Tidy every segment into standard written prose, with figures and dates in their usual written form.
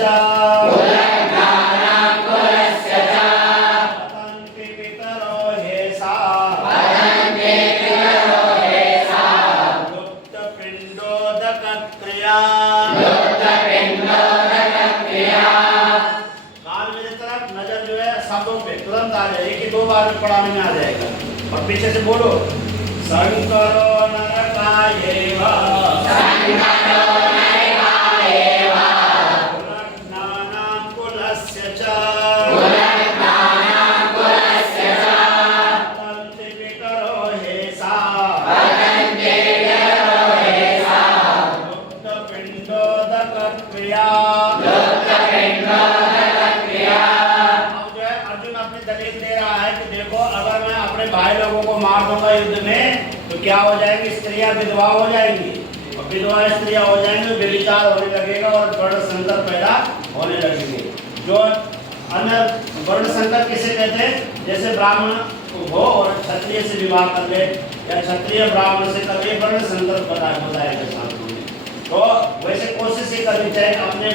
च पतन्ति पितरो हेषा लुप्तपिण्डोदकक्रिया। काल मेरे तरफ नजर जो है शब्दों पे तुरंत आ जाए, एक ही दो बार में पढ़ाने में आ जाएगा। और पीछे से बोलो शंकरो नरकायेव कुलज्ञानां कुलस्य च पतन्ति पितरो हेषा लुप्तपिण्डोदकक्रिया। भाई लोगों को मार दूंगा युद्ध में तो क्या हो जाएंगी, स्त्रियां विधवा हो जाएंगी, और विधवा स्त्रियां हो जाएंगी, व्यभिचार होने लगेगा और वर्ण संकर पैदा होने लगेंगे। जो अन्य वर्ण संकर किसे कहते हैं, जैसे ब्राह्मण हो और क्षत्रिय से विवाह कर ले या क्षत्रिय ब्राह्मण से कर ले, वर्ण संकर पैदा होता है। तो वैसे कोशिश ही करनी चाहिए अपने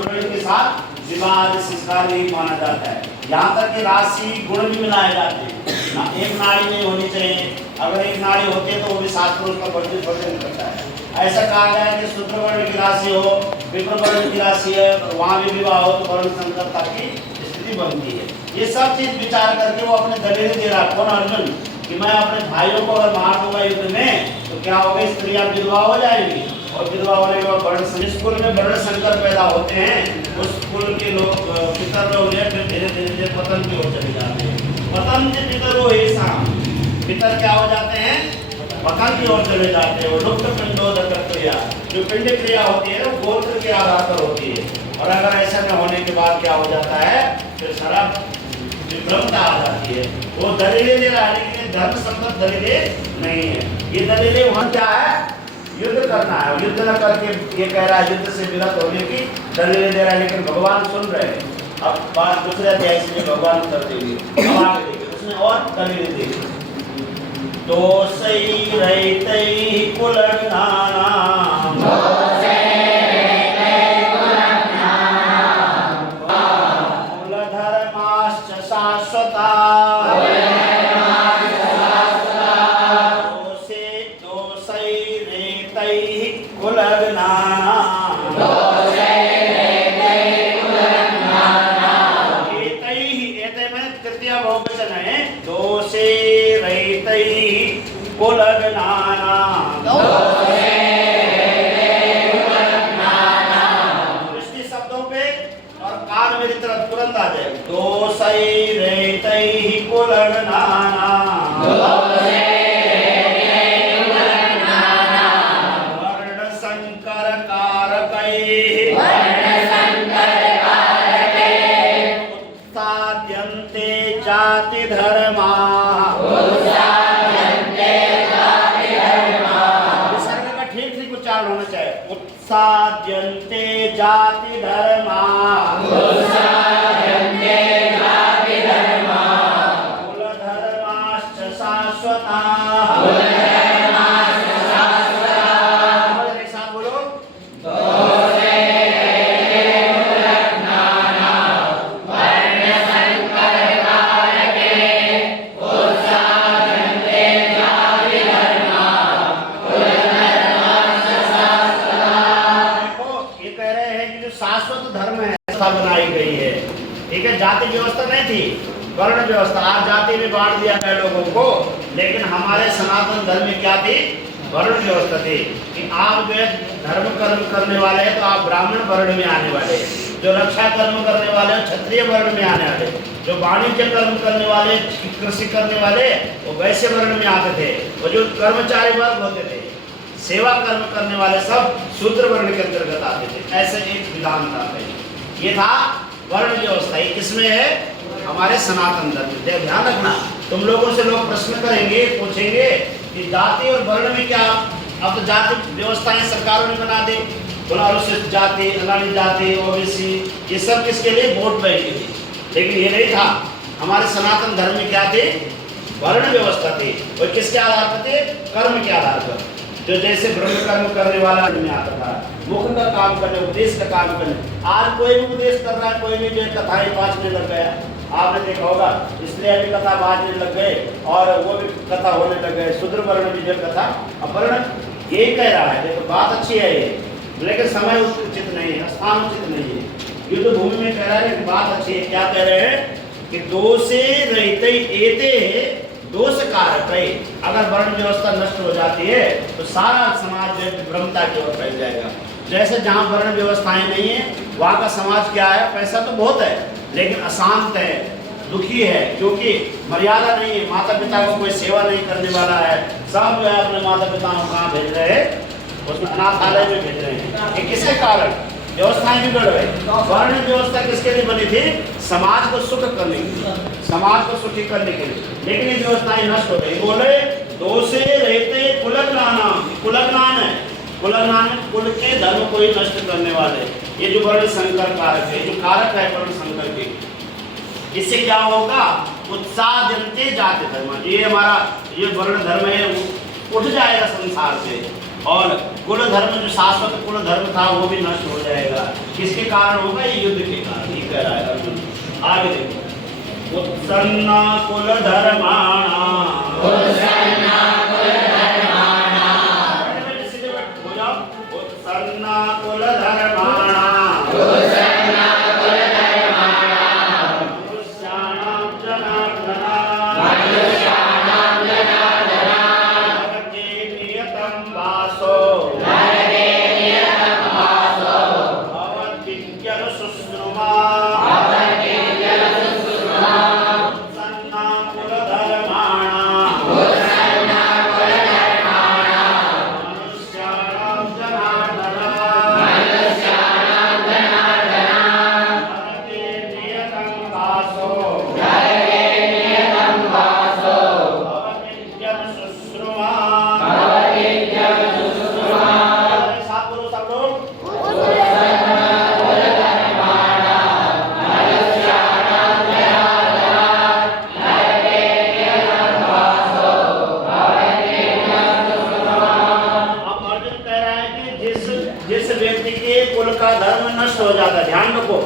वर्ण के साथ विवाह संस्कार नहीं माना जाता है। यहाँ तक कि राशि गुण भी मिलाए जाते हैं ना, एक नाड़ी नहीं होनी चाहिए, अगर एक नाड़ी होती है तो वो भी शास्त्र उसका वर्णन करता है। ऐसा कहा गया है कि शूद्र वर्ण की राशि हो, विप्र वर्ण की राशि है, वहाँ भी विवाह हो तो वर्ण संकरता की स्थिति बनती है। ये सब चीज विचार करके वो अपने दलील दे रहा कौन, अर्जुन, कि मैं अपने भाइयों को अगर मार दूंगा युद्ध में तो क्या होगा, स्त्रियां विधवा हो जाएंगी, और विधवा होने के बाद जिस कुल में वर्ण संकर पैदा होते हैं उस कुल के लोग पितर लोग फिर धीरे धीरे पतन की ओर चले जाते हैं। पतन से पितरो हेषा, पितर क्या हो जाते हैं, पतन की ओर चले जाते हैं। वो लुप्त पिंडोदक क्रिया, जो पिंड क्रिया होती है वो गोत्र के आधार पर होती है, और अगर ऐसा न होने के बाद क्या हो जाता है, फिर सारा विभ्रमता आ जाती है। वो दलीलें दे रहा है लेकिन धर्म संबंध दलीलें नहीं है। ये दलीलें वहाँ क्या है, युद्ध करना है, युद्ध न करके ये कह रहा है युद्ध से विरत होने की दलीलें दे रहा है, लेकिन भगवान सुन रहे हैं। अब बात दूसरे अध्याय से भगवान कर देंगे, उसने और दलीलें दी। तो सही रहते कुलज्ञानां कुलधर्माश्च शाश्वता दृष्टि शब्दों पे और कान मेरी तरफ तुरंत आ जाए। दोषै रेतैः कुलज्ञानां वर्ण संकर कारकैः उत्साद्यन्ते जाति धर्माः। होना चाहिए उत्साद्यन्ते जाति धर्माः कुलधर्माश्च शाश्वताः। एक साथ बोलो, बनाई गई है। ठीक है, जाति व्यवस्था नहीं थी, वर्ण व्यवस्था। आज जाति में बांट दिया गया लोगों को, लेकिन हमारे सनातन धर्म में क्या थी, वर्ण व्यवस्था थी कि आप जो है धर्म कर्म करने वाले हैं तो आप ब्राह्मण वर्ण में आने वाले, जो रक्षा कर्म करने वाले क्षत्रिय वर्ण में आने वाले, जो वाणिज्य कर्म करने वाले, कृषि करने वाले वो वैश्य वर्ण में आते थे, और जो कर्मचारी वर्ग होते थे, सेवा कर्म करने वाले सब शूद्र वर्ण के अंतर्गत आते थे। ऐसे एक विधान था, ये था वर्ण व्यवस्था। ये किसमें है, हमारे सनातन धर्म में। ध्यान रखना, तुम लोगों से लोग प्रश्न करेंगे, पूछेंगे कि जाति और वर्ण में क्या, अब तो जाति व्यवस्थाएं सरकारों ने बना दी, अनुसूचित जाति, अनाड़ी जाति, ओबीसी, ये सब किसके लिए, वोट बैंक के लिए। लेकिन ये नहीं था, हमारे सनातन धर्म में क्या थे, वर्ण व्यवस्था थी। और किसके आधार पर थे, कर्म के आधार पर। जो जैसे ब्रह्म कर्म करने वाला में आता था, मुख का काम करने, उपदेश का काम करने। आज कोई भी उपदेश कर रहा है, कोई भी जो कथाएं बांटने लग गया। आपने देखा होगा इसलिए भी कथा बांटने लग गए और वो भी कथा होने लग गए। शूद्र वर्ण भी जो कथा अपर्ण यही कह रहा है। देखो बात अच्छी है ये, लेकिन समय उचित नहीं है, स्थान उचित नहीं है। युद्ध भूमि में कह रहा है कि बात अच्छी है। क्या कह रहे हैं कि दोषे रहते एते दोष कारक है। अगर वर्ण व्यवस्था नष्ट हो जाती है तो सारा समाज विभ्रमता की ओर फैल जाएगा। जैसे जहाँ वर्ण व्यवस्थाएं नहीं है वहाँ का समाज क्या है, पैसा तो बहुत है लेकिन अशांत है, दुखी है, क्योंकि मर्यादा नहीं है। माता पिता को कोई सेवा नहीं करने वाला है। सब जो है अपने माता पिता को कहाँ भेज रहे हैं, उसमें अनाथालय में भेज रहे हैं। ये किसके कारण? व्यवस्थाएं बिगड़ गई। वर्ण व्यवस्था किसके लिए बनी थी? समाज को सुख करने के लिए, समाज को सुखी करने के लिए। लेकिन ये व्यवस्थाएं नष्ट हो गई। बोले दोषे रहते कुलज्ञाना, कुलज्ञान है। कुलज्ञान कुल के धर्म को ही नष्ट करने वाले। ये जो वर्ण संकर कारक है, जो कारक है वर्ण संकर के, इससे क्या होगा? उत्साह जनते जाते धर्म। ये हमारा ये वर्ण धर्म है उठ जाएगा संसार से, और कुल धर्म जो शाश्वत कुल धर्म था वो भी नष्ट हो जाएगा। किसके कारण होगा? ये युद्ध के कारण। ये कह रहा है अर्जुन। आगे देखो, उत्सन्ना कुल धर्माणा, उत्सन्ना कुल धर्माणा, हो जाओ, उत्सन्ना कुल धर्माणा, उत्सन्ना कुल धर्माणा, मनुष्याणां जनार्दना, मनुष्याणां जनार्दना, नरके नियतं वासो, नरके नियतं वासो, भवद्विज्ञान सुश्रुमा, भवद्विज्ञान सुश्रुमा, उत्सन्ना कुल धर्माणा, उत्सन्ना कुल धर्माणा, मनुष्याणां जनार्दना, मनुष्याणां जनार्दना, नरके नियतं वासो, नरके नियतं वासो, भवद्विज्ञान सुश्रुमा, भवद्विज्ञान सुश्रुमा। साथ बोलो सब लोग, अब अर्जुन कह रहा है कि जिस व्यक्ति के कुल का धर्म नष्ट हो जाता है, ध्यान रखो,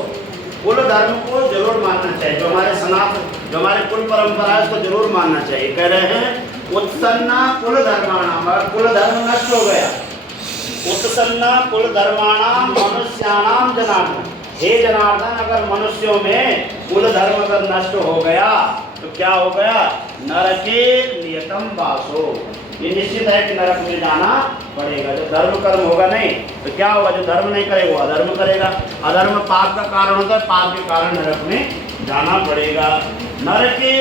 कुल धर्म को जरूर मानना चाहिए। जो हमारे सनातन, जो हमारे कुल परंपरा है उसको जरूर मानना चाहिए। कह रहे हैं उत्सन्ना कुल धर्माणाम, अगर कुल धर्म नष्ट हो गया, उत्सन्ना कुल धर्माणाम मनुष्याणाम जनार्दन, हे जनार्दन, अगर मनुष्यों में कुल धर्म अगर नष्ट हो गया तो क्या हो गया? नरके नियतम वासो, ये निश्चित है कि नरक में जाना पड़ेगा। जो धर्म कर्म होगा नहीं तो क्या होगा? जो धर्म नहीं करेगा वो अधर्म करेगा। अधर्म पाप का कारण होता है, पाप के कारण नरक में जाना पड़ेगा। नरके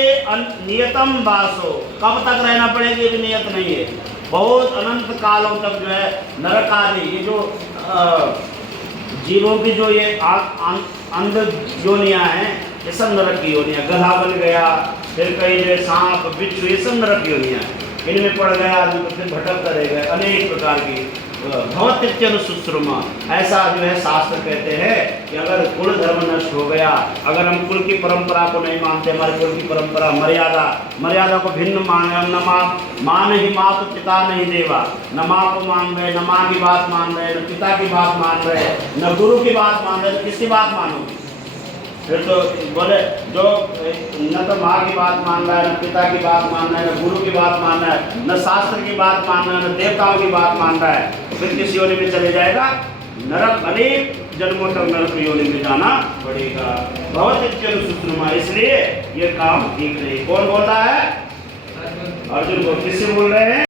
नियतम वासो, कब तक रहना पड़ेगा ये भी नियत नहीं है। बहुत अनंत कालों तक जो है नरक आदि, ये जो जीवों की जो ये अंध योनियां हैं, ये सब नरक की योनियां। गधा बन गया, फिर कहीं जो सांप बिच्छू, ये सब नरक योनियां, इनमें पड़ गया आदमी तो फिर भटकता रहेगा। अनेक प्रकार की भवत्युच्चन सुश्रुमा, ऐसा जो है शास्त्र कहते हैं कि अगर कुल धर्म नष्ट हो गया, अगर हम कुल की परंपरा को नहीं मानते, हमारे कुल की परंपरा मर्यादा को भिन्न मान, न मान ही माँ तो पिता नहीं देवा, न माँ को मान रहे, न माँ की बात मान रहे, न पिता की बात मान रहे, न गुरु की बात मान रहे, तो किसकी बात मानोगे? फिर तो बोले जो न तो माँ की बात मान रहा है, न पिता की बात मान रहा है, न गुरु की बात मान रहा है, न शास्त्र की बात मान रहा है, न देवताओं की बात मान रहा है, तो फिर किस योनि में चले जाएगा? नरक, अनेक जन्मों तक नरक योनि में जाना पड़ेगा। भवत्युच्चन सुश्रुमा, इसलिए ये काम ठीक नहीं। कौन बोल रहा है? अर्जुन को। किससे बोल रहे हैं?